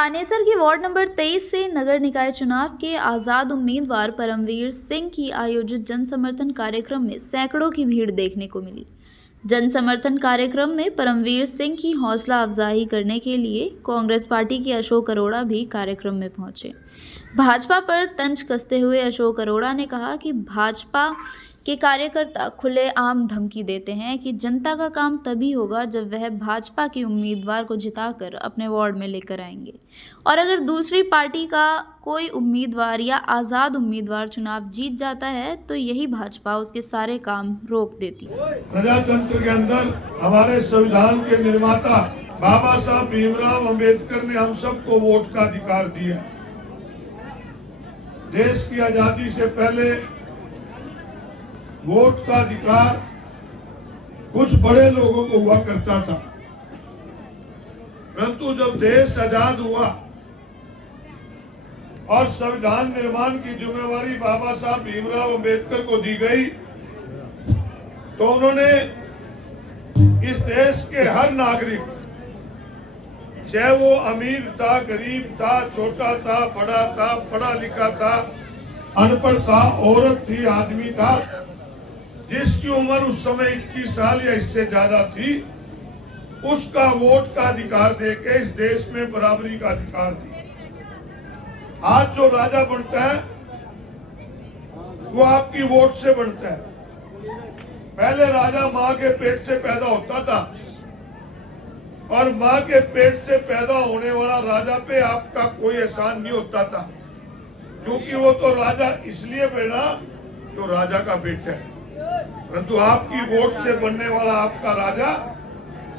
थानेसर के ward number 23 से नगर निकाय चुनाव के आज़ाद उम्मीदवार परमवीर सिंह की आयोजित जन समर्थन कार्यक्रम में सैकड़ों की भीड़ देखने को मिली। जन समर्थन कार्यक्रम में परमवीर सिंह की हौसला अफजाई करने के लिए कांग्रेस पार्टी के अशोक अरोड़ा भी कार्यक्रम में पहुंचे। भाजपा पर तंज कसते हुए अशोक अरोड़ा ने कहा कि भाजपा के कार्यकर्ता खुलेआम धमकी देते हैं कि जनता का काम तभी होगा जब वह भाजपा के उम्मीदवार को जिताकर अपने वार्ड में लेकर आएंगे, और अगर दूसरी पार्टी का कोई उम्मीदवार या आज़ाद उम्मीदवार चुनाव जीत जाता है तो यही भाजपा उसके सारे काम रोक देती है। प्रजातंत्र के अंदर हमारे संविधान के निर्माता बाबा साहब भीमराव अंबेडकर ने हम सबको वोट का अधिकार दिया। देश की आजादी से पहले वोट का अधिकार कुछ बड़े लोगों को हुआ करता था, परंतु जब देश आजाद हुआ और संविधान निर्माण की जिम्मेवारी बाबा साहब भीमराव अंबेडकर को दी गई तो उन्होंने इस देश के हर नागरिक, चाहे वो अमीर था, गरीब था, छोटा था, बड़ा था, पढ़ा लिखा था, अनपढ़ था, औरत थी, आदमी था, जिसकी उम्र उस समय 21 साल या इससे ज्यादा थी, उसका वोट का अधिकार देके इस देश में बराबरी का अधिकार दिया। आज जो राजा बनता है वो आपकी वोट से बनता है। पहले राजा माँ के पेट से पैदा होता था और माँ के पेट से पैदा होने वाला राजा पे आपका कोई एहसान नहीं होता था, क्योंकि वो तो राजा इसलिए बना जो राजा का बेटा है। परंतु आपकी वोट से बनने वाला आपका राजा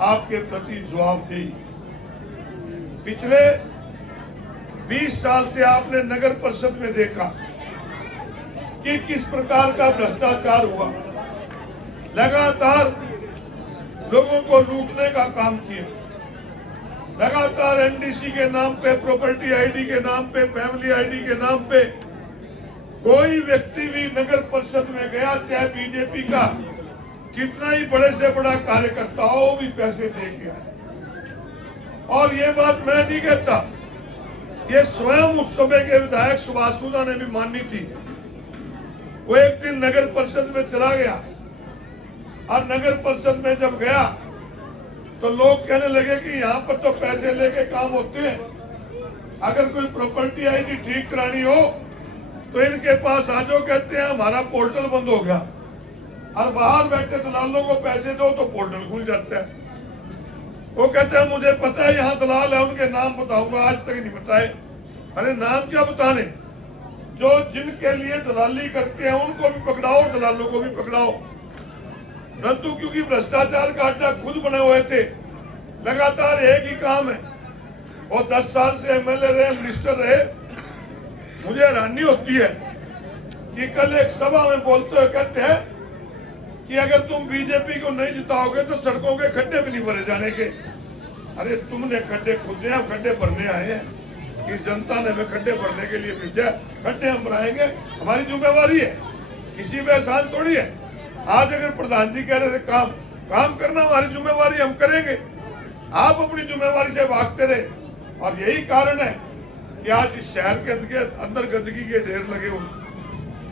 आपके प्रति जवाबदेही। पिछले 20 साल से आपने नगर परिषद में देखा कि किस प्रकार का भ्रष्टाचार हुआ। लगातार लोगों को लूटने का काम किया, लगातार एनडीसी के नाम पे, प्रॉपर्टी आईडी के नाम पे, फैमिली आईडी के नाम पे कोई व्यक्ति भी नगर परिषद में गया, चाहे बीजेपी का कितना ही बड़े से बड़ा कार्यकर्ता हो, भी पैसे दे के आए। और ये बात मैं नहीं कहता, ये स्वयं उस समय के विधायक सुभाष सुधा ने भी मानी थी। वो एक दिन नगर परिषद में चला गया और नगर परिषद में जब गया तो लोग कहने लगे कि यहाँ पर तो पैसे लेके काम होते हैं, अगर कोई प्रॉपर्टी आईडी ठीक करानी हो तो इनके पास आ जाओ। कहते हैं हमारा पोर्टल बंद हो गया और बाहर बैठे दलालों को पैसे दो तो पोर्टल खुल जाता है। वो कहते हैं मुझे पता है यहाँ दलाल है, उनके नाम बताऊंगा, आज तक नहीं बताए। अरे नाम क्या बताने, जो जिनके लिए दलाली करते हैं उनको भी पकड़ाओ, दलालों को भी पकड़ाओ। परंतु क्योंकि भ्रष्टाचार का अड्डा खुद बने हुए थे, लगातार एक ही काम है। वो 10 साल से एमएलए रहे, मिनिस्टर रहे। मुझे हैरानी होती है कि कल एक सभा में बोलते हुए कहते हैं कि अगर तुम बीजेपी को नहीं जिताओगे तो सड़कों के खड्डे भी नहीं भरे जाने के। अरे तुमने खड्डे खोदे हैं, खड्डे भरने आए हैं, इस जनता ने हमें खड्डे भरने के लिए भेजा, खड्डे हम भराएंगे, हमारी जिम्मेवारी है, किसी पे एहसान थोड़ी है। आज अगर प्रधान जी कह रहे थे काम करना हमारी जिम्मेवारी, हम करेंगे। आप अपनी जिम्मेवारी से भागते रहे और यही कारण है कि आज इस शहर के अंदर गंदगी के ढेर लगे हुए।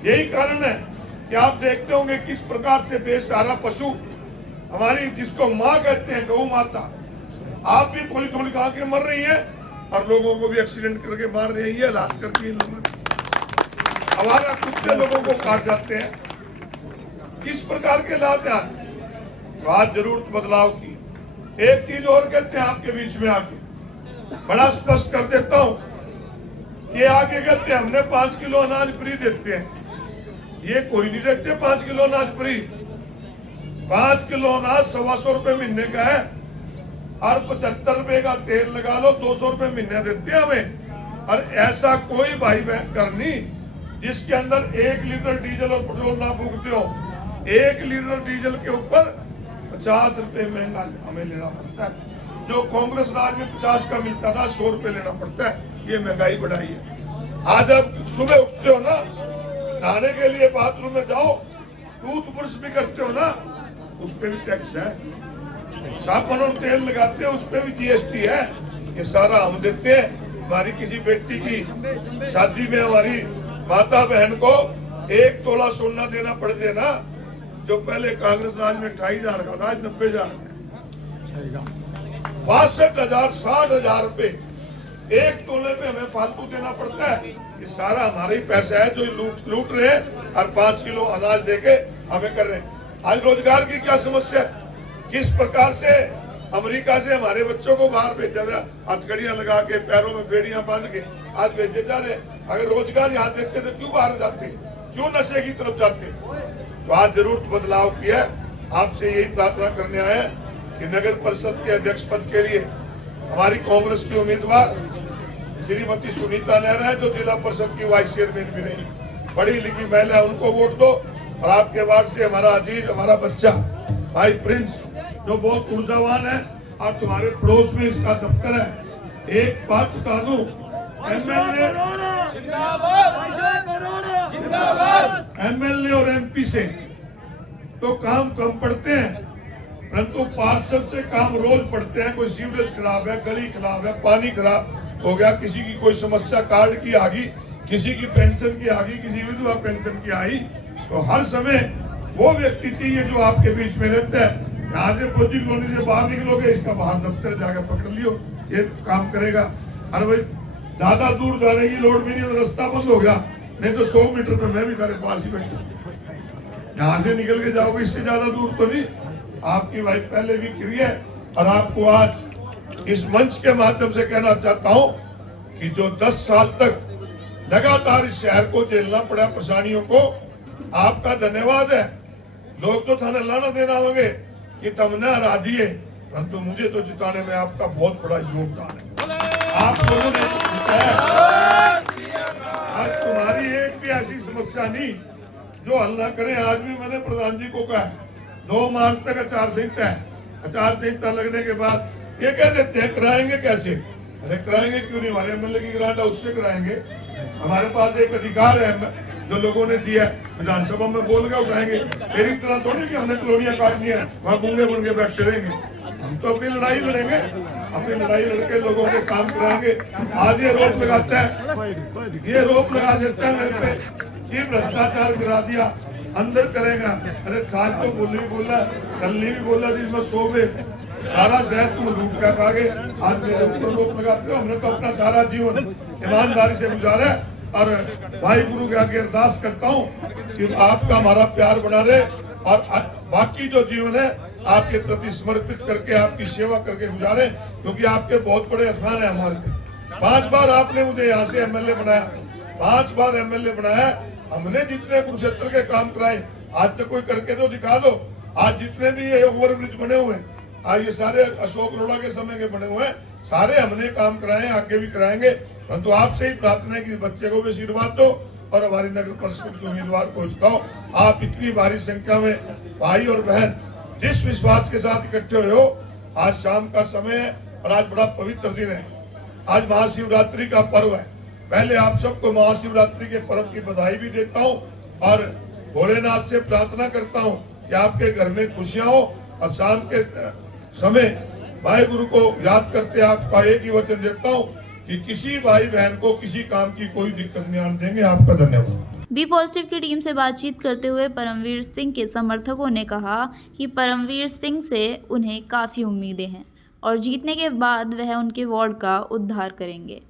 यही कारण है कि आप देखते होंगे किस प्रकार से बेसहारा पशु, हमारी जिसको माँ कहते हैं, गौ माता, आप भी थोड़ी थोड़ी खा के मर रही है और लोगों को भी एक्सीडेंट करके मार रही है, इलाज करती है। लोग हमारा कुत्ते लोगों को काट जाते हैं। किस प्रकार के लाभ हैं? तो आज जरूरत बदलाव की। एक चीज और कहते हैं आपके बीच में आके बड़ा स्पष्ट कर देता हूं कि आगे कहते हैं हमने 5 किलो अनाज फ्री देते हैं। ये कोई नहीं देते 5 किलो अनाज फ्री। 5 किलो अनाज 125 रुपए महीने का है और 75 रुपए का तेल लगा लो, 200 रुपए महीने देते हैं हमें। और ऐसा कोई भाई बहन करनी जिसके अंदर 1 लीटर डीजल और पेट्रोल ना फूकते हो। 1 लीटर डीजल के ऊपर 50 रुपए महंगा हमें लेना पड़ता है। जो कांग्रेस राज में 50 का मिलता था 100 रुपए लेना पड़ता है। ये महंगाई बढ़ाई है। आज आप सुबह उठते हो ना, नहाने के लिए बाथरूम में जाओ, टूथब्रश भी करते हो ना, उस पर भी टैक्स है। साबुन और तेल लगाते हैं, उस पर भी जीएसटी है। ये सारा हम देते हैं। हमारी किसी बेटी की शादी में हमारी माता बहन को 1 तोला सोना देना पड़ते ना, जो पहले कांग्रेस राज में 28,000 का था, आज 90,000 62,000 60,000 रुपए 1 तोले पे हमें फालतू देना पड़ता है। ये सारा हमारा ही पैसा है जो लूट रहे हैं और 5 किलो अनाज देके हमें कर रहे हैं। आज रोजगार की क्या समस्या है, किस प्रकार से अमेरिका से हमारे बच्चों को बाहर भेजा रहा, हथकड़ियां लगा के पैरों में बेड़ियां बांध के आज भेजे जा रहे। अगर रोजगार यहाँ देखते तो क्यों बाहर जाते, क्यों नशे की तरफ जाते। तो आज जरूर बदलाव किया। आपसे यही प्रार्थना करने आए कि नगर परिषद के अध्यक्ष पद के लिए हमारी कांग्रेस की उम्मीदवार श्रीमती सुनीता नेहरा है, जो जिला परिषद की वाइस चेयरमैन भी रही, पढ़ी लिखी महिला, उनको वोट दो। और आपके वार्ड से हमारा अजीज, हमारा बच्चा भाई प्रिंस, जो बहुत ऊर्जावान है, और तुम्हारे पड़ोस में इसका दफ्तर है। एक बात बता दूं, एमएलए और एमपी से तो काम कम पड़ते हैं, परंतु पार्षद से काम रोज पड़ते हैं। कोई सीवरेज खराब है, गली खराब है, पानी खराब हो गया, किसी की कोई समस्या कार्ड की आ गई, किसी की पेंशन की आ गई, किसी विधवा पेंशन की आई, तो हर समय वो व्यक्ति चाहिए जो आपके बीच में रहता है। यहाँ से फौजी कॉलोनी से बाहर निकलोगे, इसका बाहर दफ्तर जाकर पकड़ लियो, ये काम करेगा। और भाई ज्यादा दूर जाने की लोड भी नहीं, रास्ता बंद हो गया, नहीं तो 100 मीटर पे मैं भी तेरे पास ही बैठा। यहाँ से निकल के जाओगे, इससे ज्यादा दूर तो नहीं। आपकी भाई पहले भी करी है, और आपको आज इस मंच के माध्यम से कहना चाहता हूँ कि जो 10 साल तक लगातार इस शहर को झेलना पड़ा परेशानियों को, आपका धन्यवाद है। लोग तो थाने लाना देना होंगे कि तुमने हरा दिए, परंतु मुझे तो जिताने में आपका बहुत बड़ा योगदान है। आप दोनों ने जिताया। आज तुम्हारी एक भी ऐसी समस्या नहीं जो हल ना करें। आज भी मैंने प्रधान जी को कहा 2 मार्च तक आचार संहिता है, आचार संहिता लगने के बाद ये कह देते हैं कराएंगे कैसे। अरे कराएंगे क्यों नहीं, हमारे एमएलए की ग्रांट है उससे कराएंगे। हमारे पास एक अधिकार है जो लोगों ने दिया, विधानसभा में बोल के उठाएंगे। तेरी तरह थोड़ी कि हमने कॉलोनियां काटनी है, वहाँ गूंगे बन के बैठे रहेंगे। हम तो अपनी लड़ाई लड़ेंगे, अपनी लड़ाई लड़के लोगों के काम कराएंगे। आज ये रोक लगाता है, ये रोक लगा देता है मेरे पे कि भ्रष्टाचार गिरा दिया, अंदर करेगा। अरे साथ तो बोला, कल्ली भी बोला, जिसमें 100 पे सारा शहर तुम लूट कर खा गए। आज मेरे ऊपर रोक लगाते हो। हमने तो अपना सारा जीवन ईमानदारी से गुजारा है, और भाई गुरु के आगे अरदास करता हूँ कि आपका हमारा प्यार बना रहे, और बाकी जो जीवन है आपके प्रति समर्पित करके, आपकी सेवा करके गुजारे, क्योंकि आपके बहुत बड़े अरमान है हमारे। 5 बार आपने मुझे यहाँ से एमएलए बनाया, 5 बार एमएलए बनाया। हमने जितने कुरुक्षेत्र के काम कराए, आज तक कोई करके तो दिखा दो। आज जितने भी ये ओवर ब्रिज बने हुए हैं, आज ये सारे अशोक अरोड़ा के समय के बने हुए हैं, सारे हमने काम कराए, आगे भी कराएंगे। परंतु आपसे ही प्रार्थना है कि बच्चे को भी आशीर्वाद दो, और हमारी नगर परिषद के उम्मीदवार को जिताओ। आप इतनी भारी संख्या में भाई और बहन जिस विश्वास के साथ इकट्ठे हुए हो, आज शाम का समय है और आज बड़ा पवित्र दिन है। आज महाशिवरात्रि का पर्व है। पहले आप सबको महाशिवरात्रि के पर्व की बधाई भी देता हूँ, और भोलेनाथ से प्रार्थना करता हूँ कि आपके घर में खुशियां हो। और शाम के समय भाई गुरु को याद करते आपका एक ही वचन देता हूँ कि किसी भाई बहन को किसी काम की कोई दिक्कत नहीं आने देंगे। आपका धन्यवाद। बी पॉजिटिव की टीम से बातचीत करते हुए परमवीर सिंह के समर्थकों ने कहा कि परमवीर सिंह से उन्हें काफ़ी उम्मीदें हैं, और जीतने के बाद वह उनके वार्ड का उद्धार करेंगे,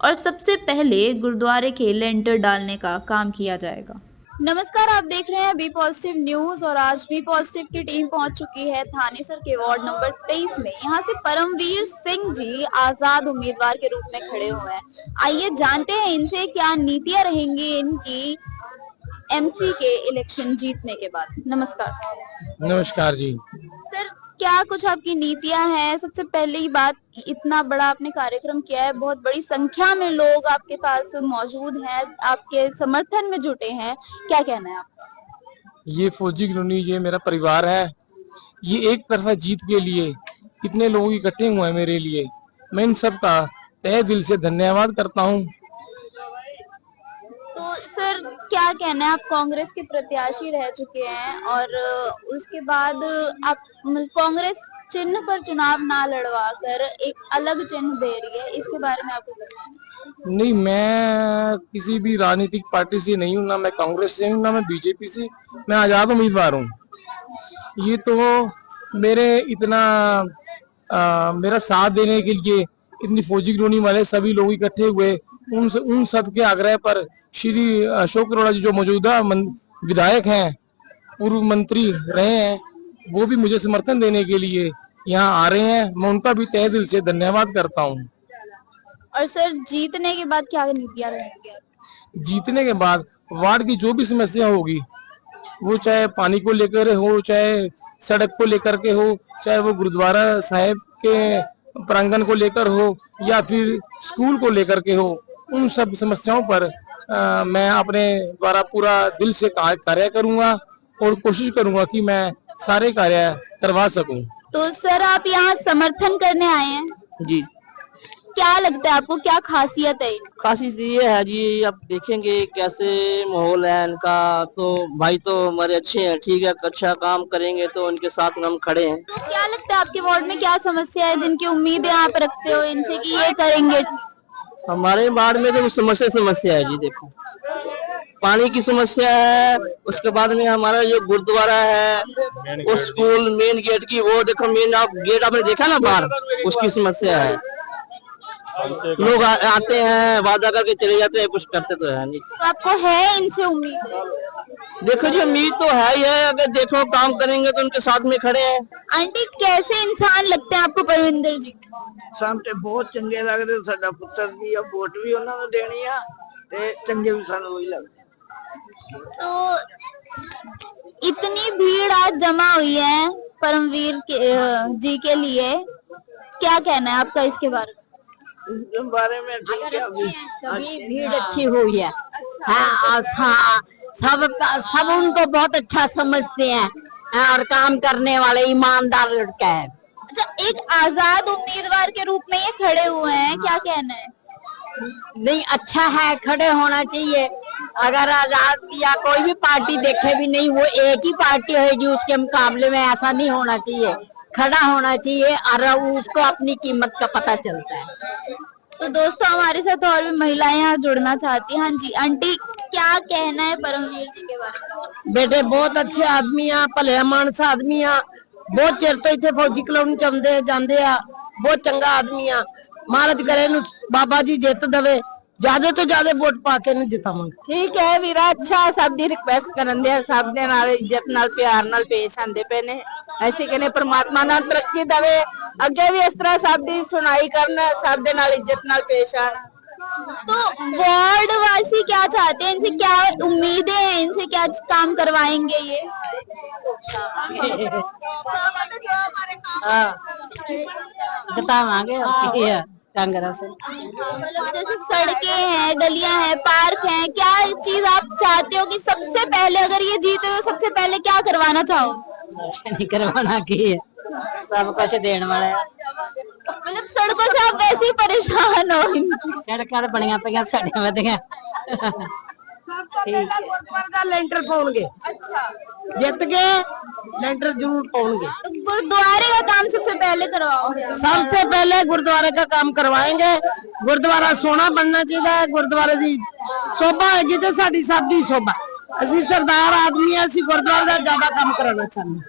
और सबसे पहले गुरुद्वारे के लेंटर डालने का काम किया जाएगा। नमस्कार, आप देख रहे हैं बी पॉजिटिव न्यूज, और आज बी पॉजिटिव की टीम पहुंच चुकी है थानेसर के वार्ड नंबर 23 में। यहां से परमवीर सिंह जी आजाद उम्मीदवार के रूप में खड़े हुए हैं। आइए जानते हैं इनसे क्या नीतियां रहेंगी इनकी एमसी के इलेक्शन जीतने के बाद। नमस्कार। नमस्कार जी। सर, क्या कुछ आपकी नीतियां हैं? सबसे पहली बात, इतना बड़ा आपने कार्यक्रम किया है, बहुत बड़ी संख्या में लोग आपके पास मौजूद हैं, आपके समर्थन में जुटे हैं, क्या कहना है आपका? ये फौजी कॉलोनी, ये मेरा परिवार है। ये एक तरफा जीत के लिए इतने लोग इकट्ठे हुए हैं मेरे लिए, मैं इन सब का तहे दिल से धन्यवाद करता हूँ। तो सर, क्या कहना है, आप कांग्रेस के प्रत्याशी रह चुके हैं, और उसके बाद आप कांग्रेस चिन्ह पर चुनाव ना लड़वा कर एक अलग चिन्ह दे रही है, इसके बारे में आपको क्या कहना है? नहीं, मैं किसी भी राजनीतिक पार्टी से नहीं हूँ, ना मैं कांग्रेस से हूँ, ना मैं बीजेपी से। मैं आजाद उम्मीदवार हूँ। ये तो मेरे इतना मेरा साथ देने के लिए इतनी फौजी कॉलोनी वाले सभी लोग इकट्ठे हुए, उन सब के आग्रह पर श्री अशोक अरोड़ा जी जो मौजूदा विधायक हैं, पूर्व मंत्री रहे हैं, वो भी मुझे समर्थन देने के लिए यहाँ आ रहे हैं। मैं उनका भी तहे दिल से धन्यवाद करता हूँ। और सर, जीतने के बाद क्या नीतियां रहेंगी आपकी? जीतने के बाद वार्ड की जो भी समस्या होगी, वो चाहे पानी को लेकर हो, चाहे सड़क को लेकर के हो, चाहे वो गुरुद्वारा साहिब के प्रांगण को लेकर हो, या फिर स्कूल को लेकर के हो, उन सब समस्याओं पर मैं अपने द्वारा पूरा दिल से कार्य करूंगा और कोशिश करूंगा कि मैं सारे कार्य करवा सकूं। तो सर, आप यहाँ समर्थन करने आए हैं, जी। क्या लगता है आपको, क्या खासियत है? खासियत ये है जी, अब देखेंगे कैसे माहौल है इनका। तो भाई तो हमारे अच्छे हैं, ठीक है, अच्छा काम करेंगे तो उनके साथ हम खड़े हैं। तो क्या लगता है आपके वार्ड में क्या समस्या है जिनकी उम्मीदें आप रखते हो इनसे कि ये करेंगे? हमारे वार्ड में तो समस्या है जी। देखो, पानी की समस्या है, उसके बाद में हमारा जो गुरुद्वारा है, वो स्कूल मेन गेट की, वो देखो मेन गेट आपने देखा ना बाहर, उसकी समस्या है। लोग आते हैं, वादा करके चले जाते हैं, कुछ करते तो है नहीं। तो आपको है इनसे उम्मीद? देखो जी, उम्मीद तो है ही है, अगर देखो काम करेंगे तो उनके साथ में खड़े हैं। आंटी, कैसे इंसान लगते हैं आपको परविंदर जी? सामने बहुत चंगे लगते, साडा पुत्र भी आ, वोट भी उन्होंने देनी है ते चंगे भी सानू वही लगते। तो इतनी भीड़ आज जमा हुई है परमवीर जी के लिए, क्या कहना है आपका इसके बारे में? इसके बारे में ठीक है, तभी भीड़ अच्छी हुई है। हाँ, सब उनको बहुत अच्छा समझते हैं और काम करने वाले ईमानदार लड़का है। अच्छा, एक आजाद उम्मीदवार के रूप में ये खड़े हुए हैं, क्या कहना है? नहीं, अच्छा है, खड़े होना चाहिए। अगर आजाद या कोई भी पार्टी देखे भी नहीं, वो एक ही पार्टी होगी, उसके मुकाबले में ऐसा नहीं होना चाहिए, खड़ा होना चाहिए और उसको अपनी कीमत का पता चलता है। तो दोस्तों, हमारे साथ और भी महिलाएं यहाँ जुड़ना चाहती हैं। हाँ जी आंटी, क्या कहना है परमवीर जी के बारे में? बेटे बहुत अच्छे आदमी आ, भले मानस आदमी आ, बहुत चिर तो इतने फौजी कॉलोनी च जाते आ, बहुत चंगा आदमी आ। महाराज करे बाबा जी जित दवे, ज्यादा तो ज्यादा वोट पा के जितावांगे। ठीक है वीरा, अच्छा सब दी रिक्वेस्ट करन दे, सब दे नाल इज्जत नाल प्यार नाल पेश आंदे पे ने। ऐसे कहने परमात्मा नाल तरक्की दवे, अगे भी इस तरह सब दी सुनाई करना, सब दे नाल इज्जत नाल पेश आना। तो वार्ड वासी क्या चाहते हैं, इनसे क्या उम्मीदें हैं, इनसे क्या काम करवाएंगे ये? जितावांगे कांग्रेस। मतलब जैसे सड़कें हैं, गलियां हैं, पार्क हैं, क्या चीज आप चाहते हो कि सबसे पहले अगर ये जीते तो सबसे पहले क्या करवाना चाहो? नहीं करवाना की है, सब कुछ देने वाला है। मतलब सड़कों से आप वैसे ही परेशान हो? सड़कां बनिया पे साढ़े वधिया। लेंटर पाउणगे, जित गए लेंटर जरूर पाउणगे। तो गुरुद्वारे का काम सबसे पहले करवाओगे? सबसे पहले गुरुद्वारे का काम करवाएंगे। गुरुद्वारा सोना बनना चाहिए, गुरुद्वारे की शोभा होगी तो साडी सब दी शोभा। ਅਸੀਂ ਸਰਦਾਰ ਆਦਮੀ ਆ, ਅਸੀਂ ਗੁਰਦੁਆਰੇ ਦਾ ਜ਼ਿਆਦਾ ਕੰਮ ਕਰਾਉਣਾ ਚਾਹੁੰਦੇ।